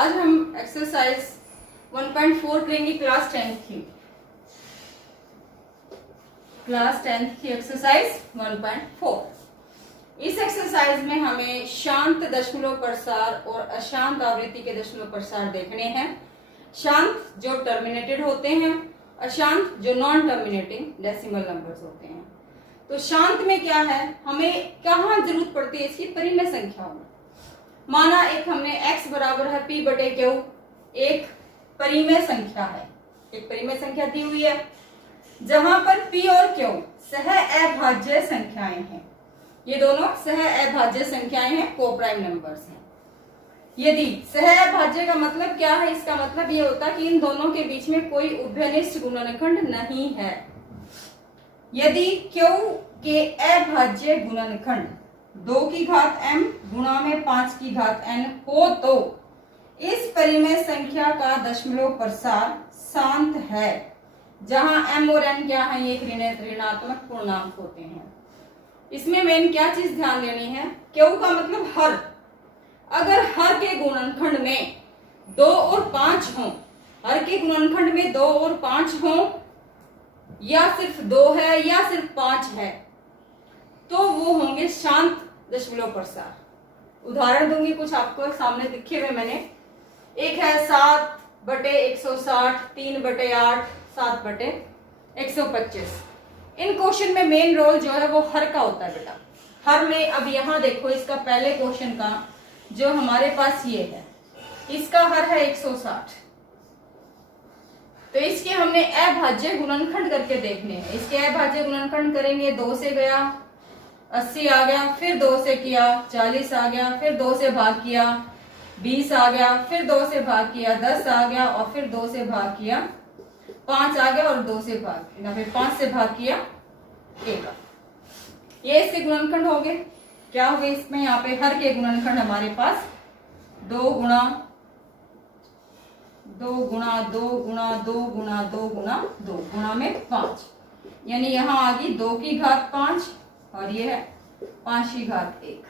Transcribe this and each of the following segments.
आज हम एक्सरसाइज 1.4 करेंगे क्लास 10th की। क्लास 10th की एक्सरसाइज 1.4। इस एक्सरसाइज में हमें शांत दशमलव प्रसार और अशांत आवृत्ति के दशमलव प्रसार देखने हैं। शांत जो टर्मिनेटेड होते हैं, अशांत जो नॉन टर्मिनेटिंग डेसिमल नंबर्स होते हैं। तो शांत में क्या है, हमें कहाँ जरूरत पड़ती है इसकी परिमेय संख्याओं में। माना एक हमने x बराबर है p बटे क्यू, एक परिमेय संख्या है, एक परिमेय संख्या दी हुई है जहां पर p और q सह अभाज्य संख्याएं हैं। ये दोनों सह अभाज्य संख्याएं हैं, कोप्राइम नंबर्स हैं। यदि सह अभाज्य का मतलब क्या है, इसका मतलब ये होता है कि इन दोनों के बीच में कोई उभयनिष्ठ गुणनखंड नहीं है। यदि q के अभाज्य गुणनखंड 2 की घात m गुणा में 5 की घात n हो तो इस परिमेय संख्या का दशमलव प्रसार शांत है, जहां m और n क्या है, ये ऋणात्मक पूर्णांक होते हैं। इसमें मेन क्या चीज ध्यान देनी है, q का मतलब हर। अगर हर के गुणनखंड में 2 और 5 हों, हर के गुणनखंड में 2 और 5 हों, या सिर्फ 2 है या सिर्फ 5 है, तो वो होंगे शांत दशमलव प्रसार। उदाहरण दूंगी कुछ आपको सामने दिखे हुए मैंने। एक है 7 बटे 160, 3 बटे 8, 7 बटे 125। इन क्वेश्चन में मेन रोल जो है वो हर का होता है बेटा। हर में अब यहां देखो, इसका पहले क्वेश्चन का जो हमारे पास ये है, इसका हर है 160। तो इसके हमने अभाज्य गुणनखंड करके देखने हैं। इसके अभाज्य गुणनखंड करेंगे, 2 से गया 80 आ गया, फिर 2 से किया 40 आ गया, फिर 2 से भाग किया 20 आ गया, फिर 2 से भाग किया 10 आ गया, और फिर 2 से भाग किया 5 आ गया, और 2 से भाग किया, फिर 5 से भाग किया 1। ये इसके गुणनखंड हो गए। क्या हो गए इसमें, यहाँ पे हर के गुणनखंड हमारे पास 2 गुणा 2 गुणा 2 गुणा 2 गुणा 2 गुणा 2 गुणा में 5, यानी यहां आ गई 2 की घात 5 और ये है 5 की घात 1।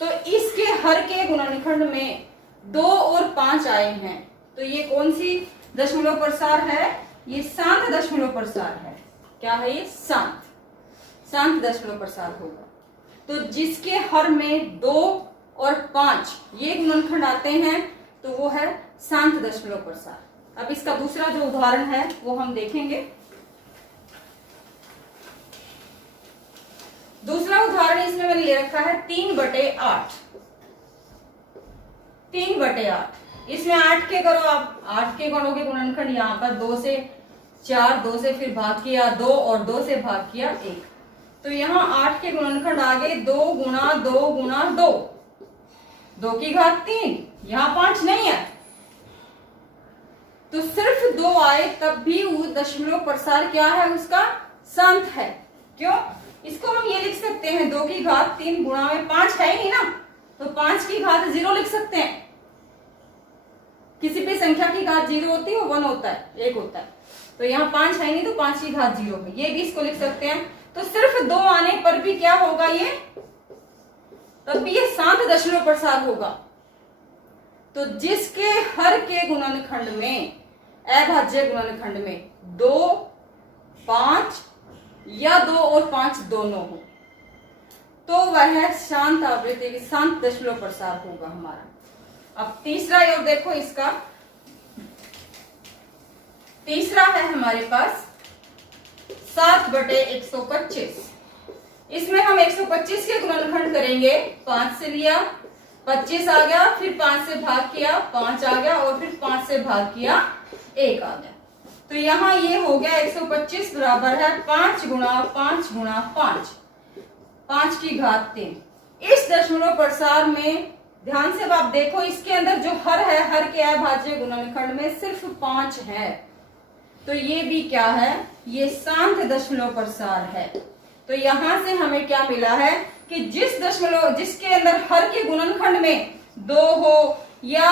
तो इसके हर के गुणनखंड में 2 और 5 आए हैं, तो ये कौन सी दशमलव प्रसार है, ये शांत दशमलव प्रसार है। क्या है ये, शांत दशमलव प्रसार होगा। तो जिसके हर में 2 और 5 ये गुणनखंड आते हैं, तो वो है शांत दशमलव प्रसार। अब इसका दूसरा जो उदाहरण है वो हम देखेंगे। दूसरा उदाहरण इसमें मैंने ले रखा है 3 बटे 8। 3 बटे 8, इसमें 8 के करो आप, 8 के गणों के गुणनखंड यहाँ पर 2 से 4, 2 से फिर भाग किया 2, और 2 से भाग किया 1। तो यहाँ 8 के गुणनखंड आ गए 2 गुणा 2 गुणा 2, 2 की घात 3, यहाँ 5 नहीं है, तो सिर्फ 2 आए तब भी वो दशमलव प्रसार क्या है उसका, शांत है। क्यों, इसको हम ये लिख सकते हैं 2 की घात 3 गुणा में 5 है ही ना, तो 5 की घात 0 लिख सकते हैं। किसी भी संख्या की घात 0 होती है, वो 1 होता है, 1 होता है। तो यहाँ 5 है नहीं, तो 5 की घात 0 है, ये भी इसको लिख सकते हैं। तो सिर्फ 2 आने पर भी क्या होगा, ये तब भी ये शांत दशमलव प्रसार होगा। तो जिसके हर के गुणनखंड में, अभाज्य गुणनखंड में 2, 5 या 2 और 5 दोनों हो, तो वह शांत आवृत्ति, शांत दशमलव प्रसार होगा हमारा। अब तीसरा और देखो, इसका तीसरा है हमारे पास 7 बटे 125। इसमें हम 125 के गुणनखंड करेंगे, 5 से लिया 25 आ गया, फिर 5 से भाग किया 5 आ गया, और फिर 5 से भाग किया 1 आ गया। तो यहाँ ये हो गया 125 बराबर है 5 गुणा 5 गुणा 5, 5 की घात 3। इस दशमलव प्रसार में ध्यान से आप देखो, इसके अंदर जो हर है, हर के अभाज्य गुणनखंड में सिर्फ 5 है, तो ये भी क्या है, ये शांत दशमलव प्रसार है। तो यहां से हमें क्या मिला है कि जिसके अंदर हर के गुणनखंड में 2 हो या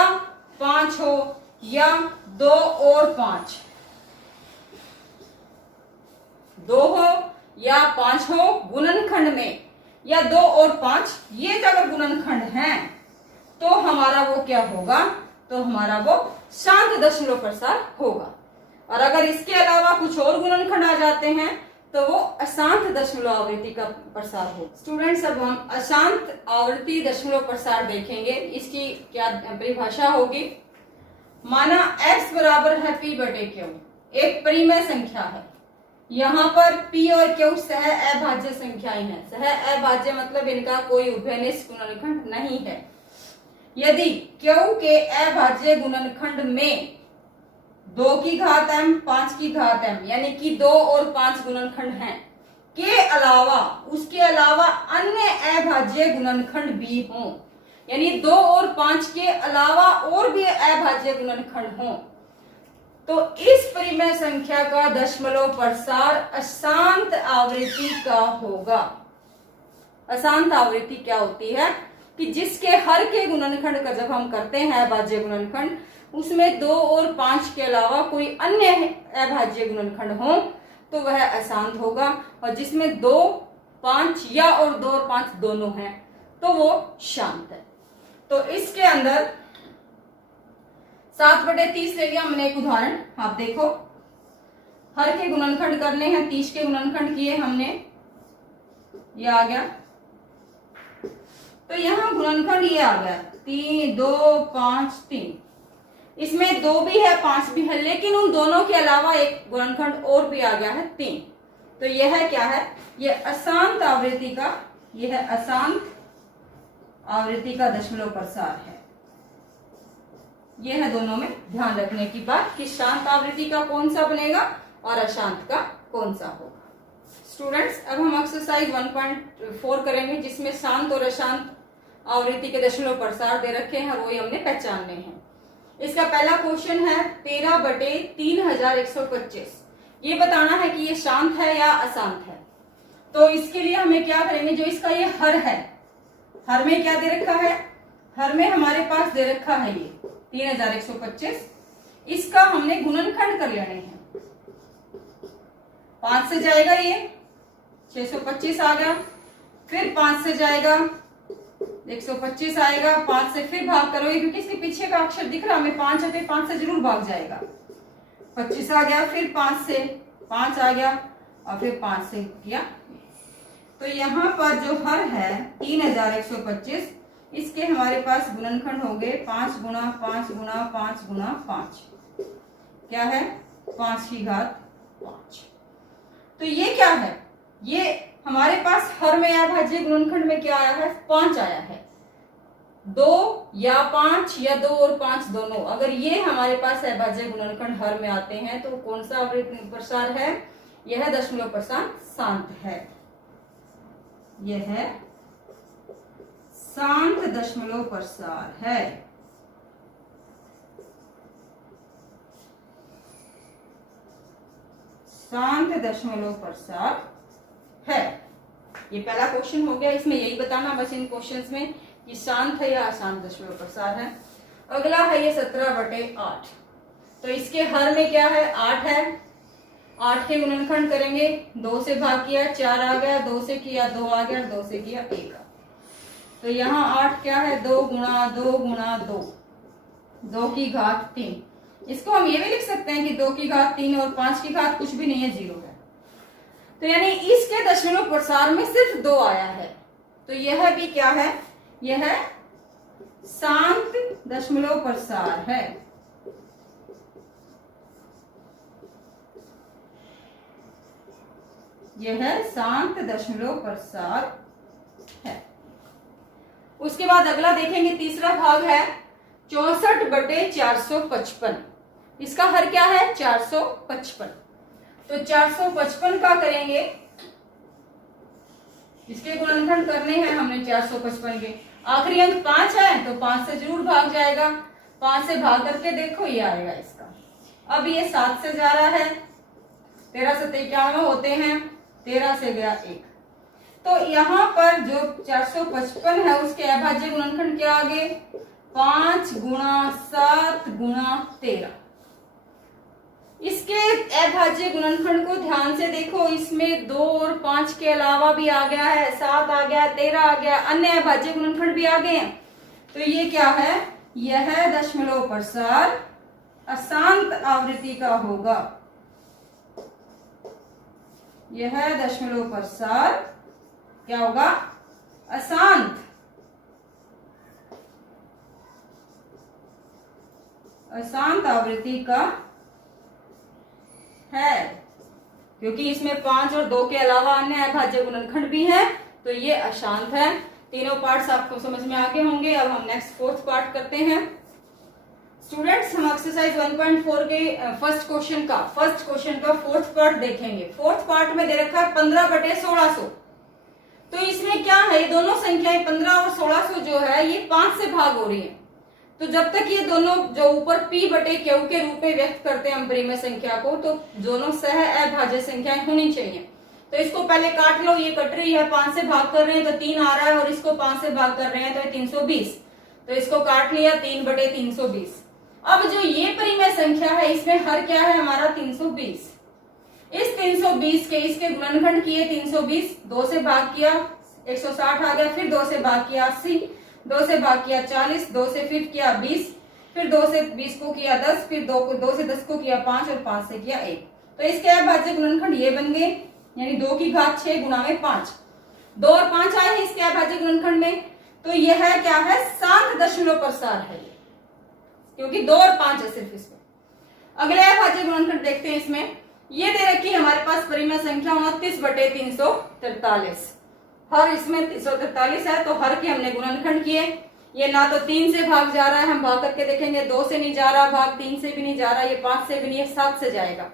5 हो, या 2 और 5, 2 हो या 5 हो गुणनखंड में, या 2 और 5 ये अगर गुणनखंड हैं, तो हमारा वो क्या होगा, तो हमारा वो शांत दशमलव प्रसार होगा। और अगर इसके अलावा कुछ और गुणनखंड आ जाते हैं तो वो अशांत दशमलव आवृत्ति का प्रसार हो। स्टूडेंट्स, अब हम अशांत आवृत्ति दशमलव प्रसार देखेंगे। इसकी क्या परिभाषा होगी? माना x बराबर है p बटे q, एक परिमेय संख्या है। यहाँ पर p और q सह अभाज्य संख्याएं हैं। सह अभाज्य मतलब इनका कोई उभयनिष्ठ गुणनखंड नहीं है। यदि q के अभाज्य गुणनखंड में 2 की घात m 5 की घात m यानी कि 2 और 5 गुणनखंड हैं के अलावा उसके अलावा अन्य अभाज्य गुणनखंड भी हों, यानी 2 और 5 के अलावा और भी अभाज्य गुणनखंड हों, तो इस परिमेय संख्या का दशमलव प्रसार अशांत आवृत्ति का होगा। अशांत आवृत्ति क्या होती है कि जिसके हर के गुणनखंड का जब हम करते हैं अभाज्य गुणनखंड, उसमें 2 और 5 के अलावा कोई अन्य अभाज्य गुणनखंड हो तो वह अशांत होगा, और जिसमें 2, 5 या और 2 और 5 दोनों हैं तो वो शांत है। तो इसके अंदर 7/30 ले लिया हमने एक उदाहरण। आप देखो, हर के गुणनखंड करने हैं, 30 के गुणनखंड किए हमने, ये आ गया। तो यहाँ गुणनखंड ये आ गया 3, 2, 5, 3। इसमें 2 भी है 5 भी है, लेकिन उन दोनों के अलावा एक गुणनखंड और भी आ गया है 3। तो यह क्या है? यह अशांत आवृत्ति का, यह है अशांत आवृत्ति का दशमलव प्रसार है। यह है दोनों में ध्यान रखने की बात कि शांत आवृत्ति का कौन सा बनेगा और अशांत का कौन सा होगा। स्टूडेंट्स, अब हम एक्सरसाइज 1.4 करेंगे जिसमें शांत और अशांत आवृत्ति के दशमलव प्रसार दे रखे हैं और वही हमने पहचानने हैं। इसका पहला क्वेश्चन है 13/3125। ये बताना है कि ये शांत है या अशांत है। तो इसके लिए हमें क्या करेंगे, जो इसका ये हर है, हर में क्या दे रखा है? हर में हमारे पास दे रखा है ये 3125। इसका हमने गुणनखंड कर लेने हैं। 5 से जाएगा ये 625 आ गया, फिर 5 से जाएगा 125 आएगा, 5 से फिर भाग करोगे क्योंकि इसके पीछे का अक्षर दिख रहा हमें 5 है तो 5 से जरूर भाग जाएगा। 25 आ गया, फिर 5 से 5 आ गया और फिर 5 से किया। तो यहाँ पर जो हर है 3125, इसके हमारे पास गुणनखंड होंगे 5 गुणा 5 गुणा 5 गुणा 5। क्या है? 5 की घात 5। तो ये क्या है? ये हमारे पास हर में अभाज्य गुणनखंड में क्या आया है? 5 आया है। 2 या 5 या 2 और 5 दोनों, अगर ये हमारे पास अभाज्य गुणनखंड हर में आते हैं तो कौन सा आवृत्ति प्रसार है? यह दशमलव प्रसार शांत है। यह शांत दशमलव प्रसार है। शांत दशमलव प्रसार है। ये पहला क्वेश्चन हो गया। इसमें यही बताना बस इन क्वेश्चंस में कि शांत है या अशांत दशमलव प्रसार है। अगला है ये 17/8। तो इसके हर में क्या है? 8 है। 8 के गुणनखंड करेंगे, 2 से भाग किया 4 आ गया, 2 से किया 2 आ गया, 2 से किया 1। तो यहाँ 8 क्या है? 2 गुणा 2 गुणा 2, 2 की घात 3। इसको हम ये भी लिख सकते हैं कि 2 की घात 3 और 5 की घात कुछ भी नहीं है, 0 है। तो यानी इसके दशमलव प्रसार में सिर्फ 2 आया है। तो यह भी क्या है? यह शांत दशमलव प्रसार है। यह शांत दशमलव प्रसार है। उसके बाद अगला देखेंगे, तीसरा भाग है 64/455। इसका हर क्या है? 455। तो 455 का करेंगे, इसके गुणनखंड करने हैं हमने 455 के। आखिरी अंक 5 है तो 5 से जरूर भाग जाएगा। 5 से भाग करके देखो ये आएगा इसका। अब ये 7 से जा रहा है, 13 से 51 होते हैं, 13 से गया 1। तो यहाँ पर जो 455 है उसके अभाज्य गुणनखंड क्या आगे? 5 गुणा 7 गुणा 13। इसके अभाज्य गुणनखंड को ध्यान से देखो, इसमें 2 और 5 के अलावा भी आ गया है, 7 आ गया, 13 आ गया, अन्य अभाज्य गुणनखंड भी आ गए हैं। तो ये क्या है? यह दशमलव प्रसार अशांत आवृत्ति का होगा। यह दशमलव प्रसार क्या होगा? अशांत आवृत्ति का है, क्योंकि इसमें 5 और 2 के अलावा अन्य अभाज्य गुणनखंड भी है, तो ये अशांत है। तीनों पार्ट्स आपको समझ में आ गए होंगे। अब हम नेक्स्ट फोर्थ पार्ट करते हैं। स्टूडेंट्स, हम एक्सरसाइज 1.4 के फर्स्ट क्वेश्चन का फोर्थ पार्ट देखेंगे। फोर्थ पार्ट में दे रखा है 15/1600। तो इसमें क्या है, ये दोनों संख्याएं 15 और 1600 जो है ये 5 से भाग हो रही है। तो जब तक ये दोनों जो ऊपर p/q के रूप में व्यक्त करते हैं हम परिमेय संख्या को, तो दोनों सह अभाज्य संख्याएं होनी चाहिए। तो इसको पहले काट लो, ये कट रही है, 5 से भाग कर रहे हैं तो 3 आ रहा है, और इसको 5 से भाग कर रहे हैं तो 320। तो इसको काट लिया, 3/320। अब जो ये परिमेय संख्या है इसमें हर क्या है हमारा? 320। इस 320 के इसके गुणनखंड किए 320, 2 से भाग किया 160 आ गया, फिर 2 से भाग किया 80, 2 से भाग किया 40, 2 से फिर किया 20, फिर 2 से 20 को किया 10, फिर 2 से 10 को किया 5 और 5 से किया 1। तो इसके अभाज्य गुणनखंड ये बन गए, यानी 2 की घात 6 गुणा में 5। 2 और 5 आए हैं इसके अभाज्य गुणनखंड में, तो यह क्या है? शांत दशमलव प्रसार है, क्योंकि 2 और 5 है सिर्फ इसमें। अगले अभाज्य गुणनखंड देखते हैं। इसमें ये दे रखी है हमारे पास परिमेय संख्या 29/343। हर इसमें 343 है, तो हर के हमने गुणनखंड किए। ये ना तो 3 से भाग जा रहा है, हम भाग करके देखेंगे, 2 से नहीं जा रहा भाग, 3 से भी नहीं जा रहा, ये 5 से भी नहीं, 7 से जाएगा।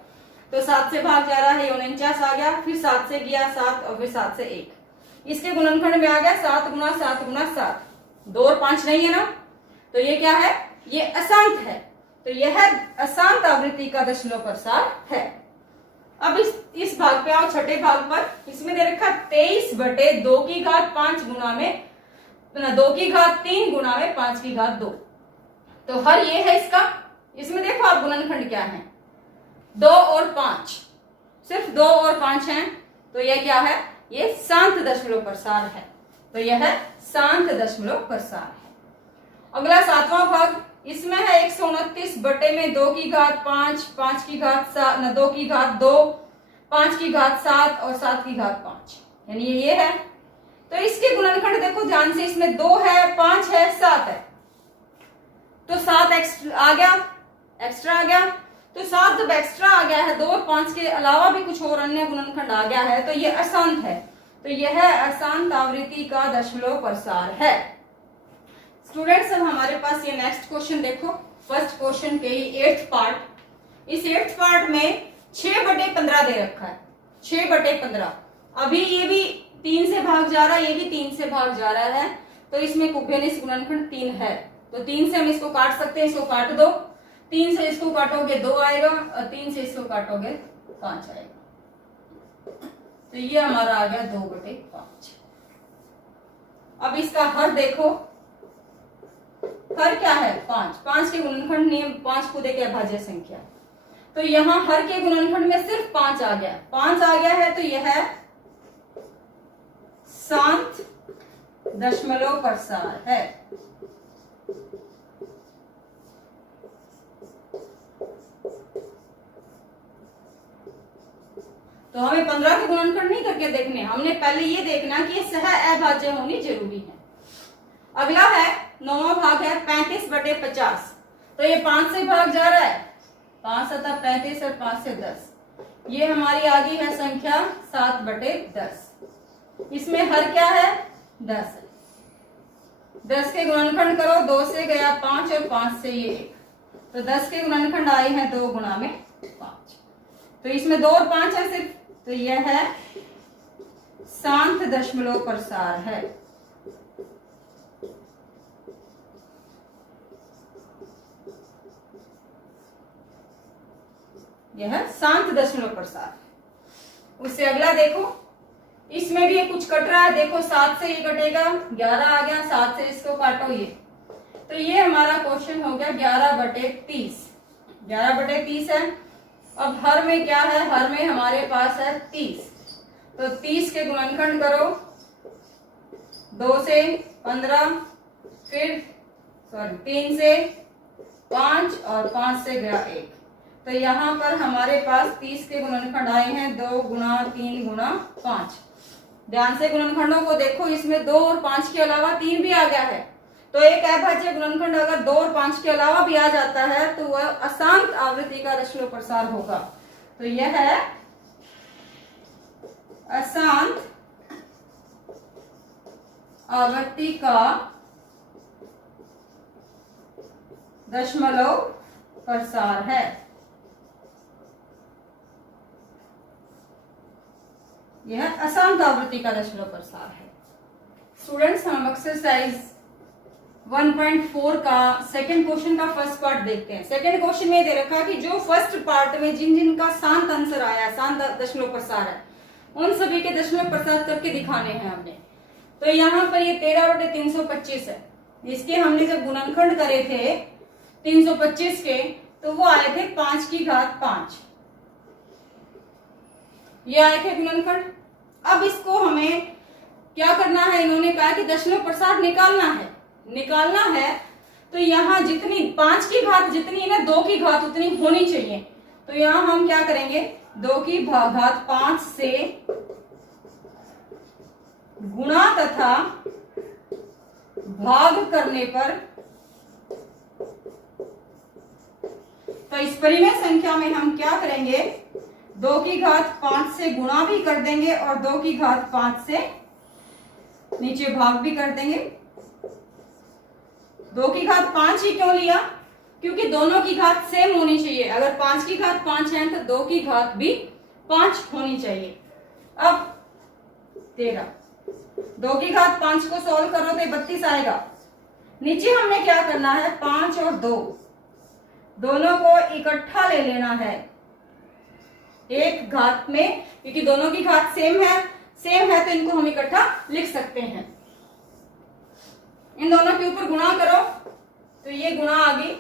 तो 7 से भाग जा रहा है, ये 49 आ गया, फिर 7 से गया 7, और फिर 7 से 1। इसके गुणनखंड में आ गया 7 गुना 7 गुना 7। 2 और 5 नहीं है ना, तो ये क्या है? ये अशांत है। तो यह अशांत आवृत्ति का दशमलव प्रसार है। अब इस भाग पे आओ, छठे भाग पर। इसमें दे रखा 23/2 की घात 5 गुना में 2 की घात 3 गुना में 5 की घात 2। तो हर ये है इसका। इसमें देखो आप गुणनखंड क्या है, 2 और 5, सिर्फ 2 और 5 हैं, तो यह क्या है? ये शांत दशमलव प्रसार है। तो यह शांत दशमलव प्रसार है। अगला 7वां भाग, इसमें है 129/2 की घात 5, 5 की घात 7, 2 की घात 2, 5 की घात 7 और 7 की घात 5, यानी ये है। तो इसके गुणनखंड देखो ध्यान से, इसमें 2 है, 5 है, 7 है, तो 7 एक्स्ट्रा आ गया। तो 7 जब एक्स्ट्रा आ गया है, 2 और 5 के अलावा भी कुछ और अन्य गुणनखंड आ गया है, तो ये अशांत है। तो यह अशांत आवृत्ति का दशमलव प्रसार है। स्टूडेंट्स, अब हमारे पास ये नेक्स्ट क्वेश्चन देखो, फर्स्ट क्वेश्चन के 8th पार्ट। इस 8th पार्ट में 6/15 दे रखा है, 6/15। अभी ये भी 3 से भाग जा रहा है, ये भी 3 से भाग जा रहा है, तो इसमें कुभेनिस गुणनखंड 3 है। तो 3 से हम इसको काट सकते हैं, इसको काट दो। 3 से इसको काटोगे 2 आएगा, और 3 से इसको काटोगे 5 आएगा। तो ये हमारा आ गया 2/5। अब इसका हर देखो, हर क्या है? 5। 5 के गुणनखंड नियम, 5 खुद एक अभाज्य संख्या। तो यहां हर के गुणनखंड में सिर्फ 5 आ गया, 5 आ गया है, तो यह शांत दशमलव प्रसार है। तो हमें 15 के गुणनखंड नहीं करके देखने, हमने पहले ये देखना कि ये सह अभाज्य होनी जरूरी है। अगला है 9वां भाग है 35/50। तो ये 5 से भाग जा रहा है, 5 7 35 और 5 से 10। ये हमारी आ गई है संख्या 7/10। इसमें हर क्या है? 10 है। 10 के गुणनखंड करो, 2 से गया 5 और 5 से ये 1, तो 10 के गुणनखंड आए हैं 2 गुना में 5। तो इसमें 2 और 5 है सिर्फ, तो यह है शांत दशमलव प्रसार है। यह शांत दशमलव प्रसार। उससे अगला देखो, इसमें भी कुछ कट रहा है, देखो 7 से ये कटेगा, 11 आ गया, 7 से इसको काटो ये, तो ये हमारा क्वेश्चन हो गया 11/30। 11/30 है। अब हर में क्या है? हर में हमारे पास है 30। तो 30 के गुणनखंड करो, 2 से 15, फिर सॉरी 3 से 5 और 5 से गया 1। तो यहाँ पर हमारे पास 30 के गुणनखंड आए हैं 2 गुणा 3 गुणा 5। ध्यान से गुणनखंडों को देखो, इसमें 2 और 5 के अलावा 3 भी आ गया है। तो एक अभाज्य गुणनखंड अगर 2 और 5 के अलावा भी आ जाता है तो वह अशांत आवृत्ति का दशमलव प्रसार होगा। तो यह है अशांत आवृत्ति का दशमलव प्रसार है। यह अशांत आवृत्ति का दशमलव प्रसार है। स्टूडेंट्स, हम एक्सरसाइज 1.4 का सेकंड क्वेश्चन का फर्स्ट पार्ट देखते हैं। सेकंड क्वेश्चन में दे रखा कि जो फर्स्ट पार्ट में जिन जिन का शांत आंसर आया, शांत दशमलव प्रसार है, उन सभी के दशमलव प्रसार करके दिखाने हैं हमने। तो यहाँ पर ये 13/325 है। इसके हमने जब गुणनखंड करे थे 325 के, तो वो आए थे 5 की घात 5। ये आए थे गुणनखंड। अब इसको हमें क्या करना है, इन्होंने कहा कि दशमलव प्रसार निकालना है। तो यहाँ जितनी 5 की घात जितनी है ना, 2 की घात उतनी होनी चाहिए। तो यहाँ हम क्या करेंगे, 2 की घात 5 से गुणा तथा भाग करने पर, तो इस परिमेय संख्या में हम क्या करेंगे, 2 की घात 5 से गुणा भी कर देंगे और 2 की घात 5 से नीचे भाग भी कर देंगे। 2 की घात 5 ही क्यों लिया, क्योंकि दोनों की घात सेम होनी चाहिए। अगर 5 की घात 5 है तो 2 की घात भी 5 होनी चाहिए। अब 13, 2 की घात 5 को सॉल्व करो तो 32 आएगा। नीचे हमने क्या करना है, 5 और 2 दोनों को इकट्ठा ले लेना है एक घात में, क्योंकि दोनों की घात सेम है तो इनको हम इकट्ठा लिख सकते हैं। इन दोनों के ऊपर गुणा करो तो ये गुणा आ गई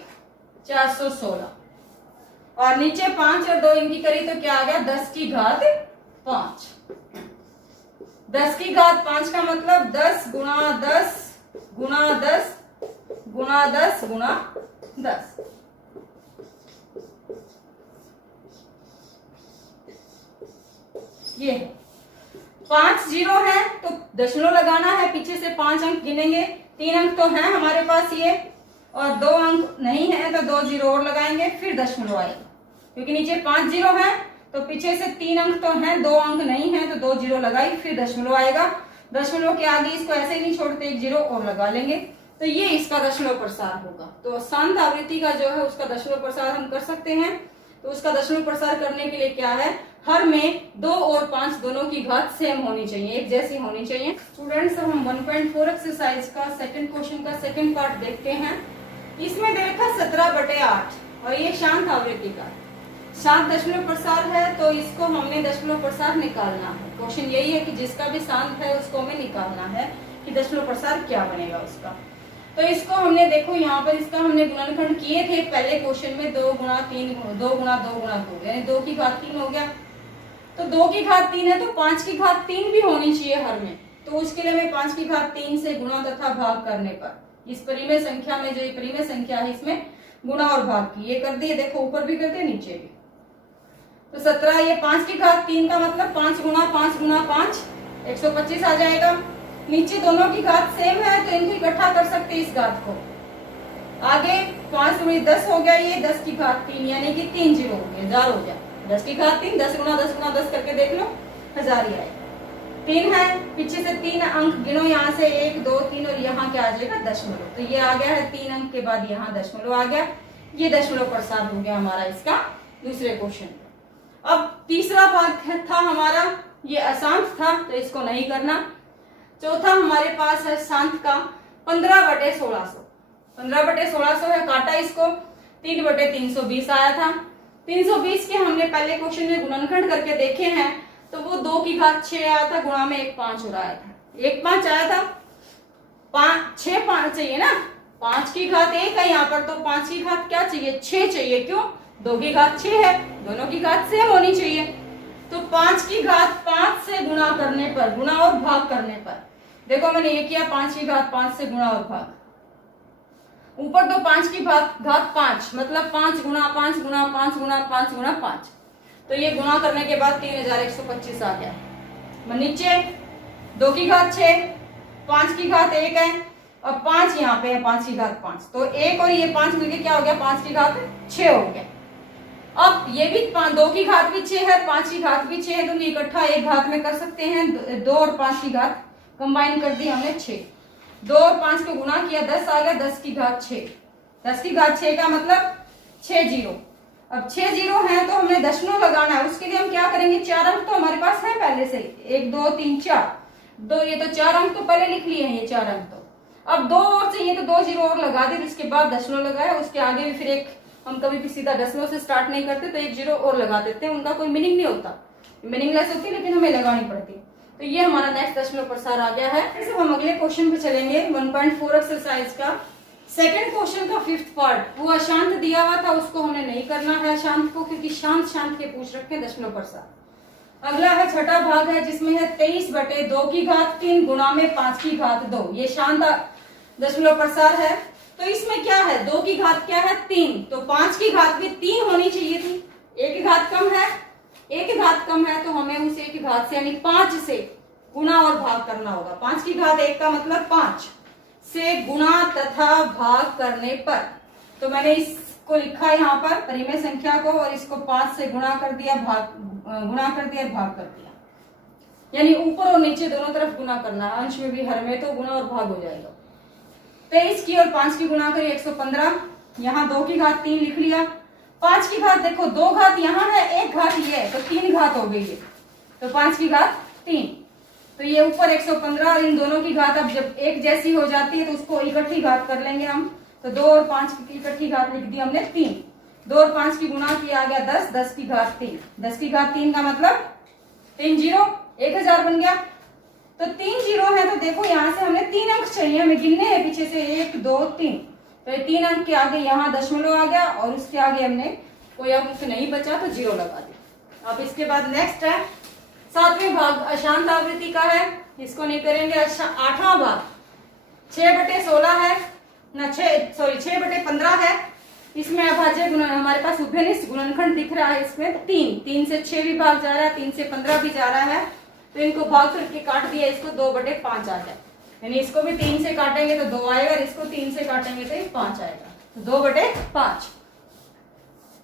416, और नीचे 5 और 2 इनकी करी तो क्या आ गया, 10 की घात 5। 10 की घात 5 का मतलब 10 गुणा 10 गुणा 10 गुणा 10 गुणा 10। ये 5 जीरो है तो दशमलव लगाना है, पीछे से 5 अंक गिनेंगे। 3 अंक तो है हमारे पास ये, और 2 अंक नहीं है तो 2 जीरो और लगाएंगे, फिर दशमलव आएगा। क्योंकि नीचे 5 जीरो है तो पीछे से 3 अंक तो है, 2 अंक नहीं है तो 2 जीरो लगाई, फिर दशमलव आएगा। दशमलव के आगे इसको ऐसे ही नहीं छोड़ते, 1 जीरो और लगा लेंगे। तो ये इसका दशमलव प्रसार होगा। तो शांत आवृत्ति का जो है उसका दशमलव प्रसार हम कर सकते हैं। तो उसका दशमलव प्रसार करने के लिए क्या है, हर में 2 और 5 दोनों की घात सेम होनी चाहिए, एक जैसी होनी चाहिए। स्टूडेंट्स, अब हम 1.4 एक्सरसाइज का सेकंड क्वेश्चन का सेकंड पार्ट देखते हैं। इसमें दे रखा 17/8 और ये शांत आवृत्ति का शांत दशमलव प्रसार है। तो इसको हमने दशमलव प्रसार निकालना है। क्वेश्चन यही है कि जिसका भी शांत है उसको हमें निकालना है कि दशमलव प्रसार क्या बनेगा उसका। तो इसको हमने देखो यहाँ पर इसका हमने गुणनखंड किए थे पहले क्वेश्चन में, 2 गुणा 3 2 गुणा 2 गुणा 2, यानी 2 की घात 3 हो गया। तो 2 की घात 3 है तो 5 की घात 3 भी होनी चाहिए हर में। तो उसके लिए हमें 5 की घात 3 से गुणा तथा भाग करने पर इस परिमेय संख्या में, जो ये परिमेय संख्या है इसमें गुणा और भाग की ये कर दिए। देखो ऊपर भी कर दिए नीचे भी। तो 17, ये 5 की घात 3 का मतलब 5 गुणा 5 125 आ जाएगा। नीचे दोनों की घात सेम है तो इनको इकट्ठा कर सकते हैं इस घात को। आगे 5 गुणा 10 हो गया, ये 10 की घात 3 यानी कि 3 जीरो हो गया, 1000 हो गया। 10 की घात 3, 10 गुणा 10 गुणा 10 करके देख लो, 1000 ही आएगा। 3 है, पीछे से 3 अंक गिनो, यहाँ से 1 2 3 और यहाँ क्या आ जाएगा, दशमलव। तो ये आ गया है 3 अंक के बाद यहाँ दशमलव आ गया। ये दशमलव प्रसार हो गया हमारा इसका दूसरे क्वेश्चन। अब तीसरा भाग था हमारा, ये अशांत था तो इसको नहीं करना। चौथा हमारे पास है शांत का 15/1600। 15/1600 है, काटा इसको, 3/320 आया था। 320 के हमने पहले क्वेश्चन में गुणनखंड करके देखे हैं तो वो 2 की घात 6 आया था, गुणा में 1 5 और आया था, 1 5 आया था। 6 5 चाहिए ना, 5 की घात 1 है यहाँ पर, तो 5 की घात क्या चाहिए, 6 चाहिए। क्यों, 2 की घात 6 है, दोनों की घात सेम होनी चाहिए। तो 5 की घात 5 से गुणा करने पर, गुणा और भाग करने पर, देखो मैंने ये किया, 5 की घात 5 से गुणा और भाग, ऊपर तो 5 की घात 5, मतलब 5 गुना 5 गुना 5 गुना 5 गुना 5। तो ये गुणा करने के बाद 3125 आ गया। नीचे 2 की घात 6, 5 की घात 1 है और 5 यहाँ पे है, 5 की घात 5, तो 1 और ये 5 मिलके क्या हो गया, 5 की घात 6 हो गया। अब ये भी 2 की घात भी 6 है, 5 की घात भी 6 है, तो इकट्ठा एक घात में कर सकते हैं। 2 और 5 की घात कंबाइन कर दी हमने 6, 2 और 5 को गुणा किया 10 आ गया, 10 की घात 6, 10 की घात 6 का मतलब 6 जीरो। अब 6 जीरो है तो हमने दशमलव लगाना है, उसके लिए हम क्या करेंगे, 4 अंक तो हमारे पास है पहले से, 1 2 3 4, दो ये तो 4 अंक तो पहले लिख लिए हैं, ये 4 अंक तो। अब 2 और चाहिए तो 2 जीरो और लगा दे, उसके बाद दशमलव लगाया, उसके आगे भी फिर एक, हम कभी भी सीधा दशमलव से स्टार्ट नहीं करते तो 1 जीरो और लगा देते हैं, उनका कोई मीनिंग नहीं होता, मीनिंगलेस होती है लेकिन हमें लगानी पड़ती है। तो ये हमारा नेक्स्ट दशमलव प्रसार आ गया है। फिर हम अगले क्वेश्चन पे चलेंगे, 1.4 एक्सरसाइज का सेकंड क्वेश्चन का 5th पार्ट। वो अशांत दिया हुआ था, उसको हमने नहीं करना है अशांत को, क्योंकि शांत शांत के पूछ रखे हैं दशमलव प्रसार। अगला है छठा भाग है, जिसमें है 23/2 की घात 3 गुणा में 5 की घात 2। ये शांत दशमलव प्रसार है। तो इसमें क्या है, 2 की घात क्या है 3, तो 5 की घात भी 3 होनी चाहिए थी, 1 की घात कम है, 1 की घात कम है तो हमें उस 1 की घात से यानी 5 से गुणा और भाग करना होगा। 5 की घात 1 का मतलब 5 से गुणा तथा भाग करने पर, तो मैंने इसको लिखा यहाँ पर परिमेय संख्या को, और इसको 5 से गुणा कर दिया, गुणा कर दिया, भाग कर दिया, यानी ऊपर और नीचे दोनों तरफ गुणा करना है, अंश में भी हर में, तो गुणा और भाग हो जाएगा। 23 की और 5 की गुणा करिए 115, यहाँ 2 की घात 3 लिख लिया, 5 की घात देखो 2 घात यहाँ है, 1 घात ये है, तो 3 घात हो गई है, तो 5 की घात 3, तो ये ऊपर 115, और इन दोनों की घात अब जब एक जैसी हो जाती है तो उसको इकट्ठी घात कर लेंगे हम, तो 2 और 5 की इकट्ठी घात लिख दी हमने 3, 2 और 5 की गुणा किया आ गया 10, 10 की घात 3, 10 की घात 3 का मतलब 3 जीरो 1000 बन गया। तो 3 जीरो है तो देखो यहाँ से हमें 3 अंक चाहिए, हमें गिनने हैं पीछे से 1 2 3, तो ये 3 अंक के आगे यहाँ दशमलव आ गया, और उसके आगे हमने कोई अंक नहीं बचा तो जीरो लगा दिया। अब इसके बाद नेक्स्ट है 7वें भाग, अशांत आवृत्ति का है, इसको नहीं करेंगे। 8वां भाग 6/16 है ना, 6/15 है, इसमें अभाज्य गुणन हमारे पास उभयनिष्ठ गुणनखंड दिख रहा है, इसमें 3 से 6 भी भाग जा रहा है, 3 से 15 भी जा रहा है, तो इनको भाग करके काट दिया, इसको 2/5 आ जाए, यानी इसको भी 3 से काटेंगे तो 2 आएगा, और इसको 3 से काटेंगे तो 5 आएगा, तो 2/5।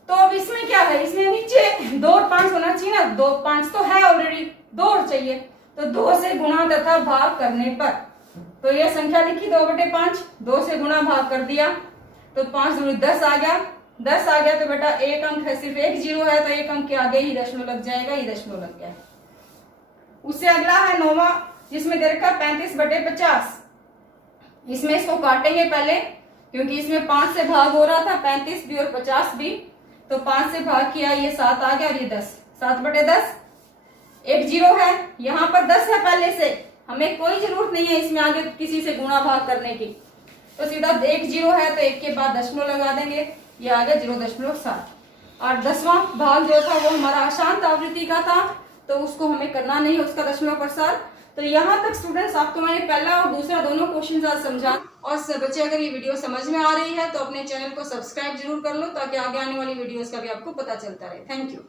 तो अब इसमें क्या है, इसमें नीचे 2 और 5 होना चाहिए ना, 2 5 तो है ऑलरेडी, 2 और चाहिए, तो 2 से गुणा तथा भाग करने पर, तो यह संख्या लिखी 2/5, 2 से गुणा भाग कर दिया तो 5 दूनी 10 आ गया, 10 आ गया तो बेटा एक अंक है, सिर्फ 1 जीरो है तो एक अंक के आगे ही दशमलव लग जाएगा, ये दशमलव लग गया। उससे अगला है 9वां, जिसमें दे रखा 35/50, इसमें इसको काटेंगे पहले, क्योंकि इसमें 5 से भाग हो रहा था, 35 भी और 50 भी, तो 5 से भाग किया, ये 7 आ गया, और ये 10, 7/10, 1 जीरो है, यहाँ पर 10 है पहले से, हमें कोई जरूरत नहीं है इसमें आगे किसी से गुणा भाग करने की, तो सीधा 1 जीरो है तो 1 के बाद दशमलव लगा देंगे, ये आ गया 0.7। और 10वां भाग जो था वो हमारा अशांत आवृत्ति का था, तो उसको हमें करना नहीं है, उसका दशमलव प्रसार। तो यहाँ तक स्टूडेंट्स आपको मैंने पहला और दूसरा दोनों क्वेश्चन आज समझा, और बच्चे अगर ये वीडियो समझ में आ रही है तो अपने चैनल को सब्सक्राइब जरूर कर लो, ताकि आगे आने वाली वीडियोस का भी आपको पता चलता रहे। Thank you.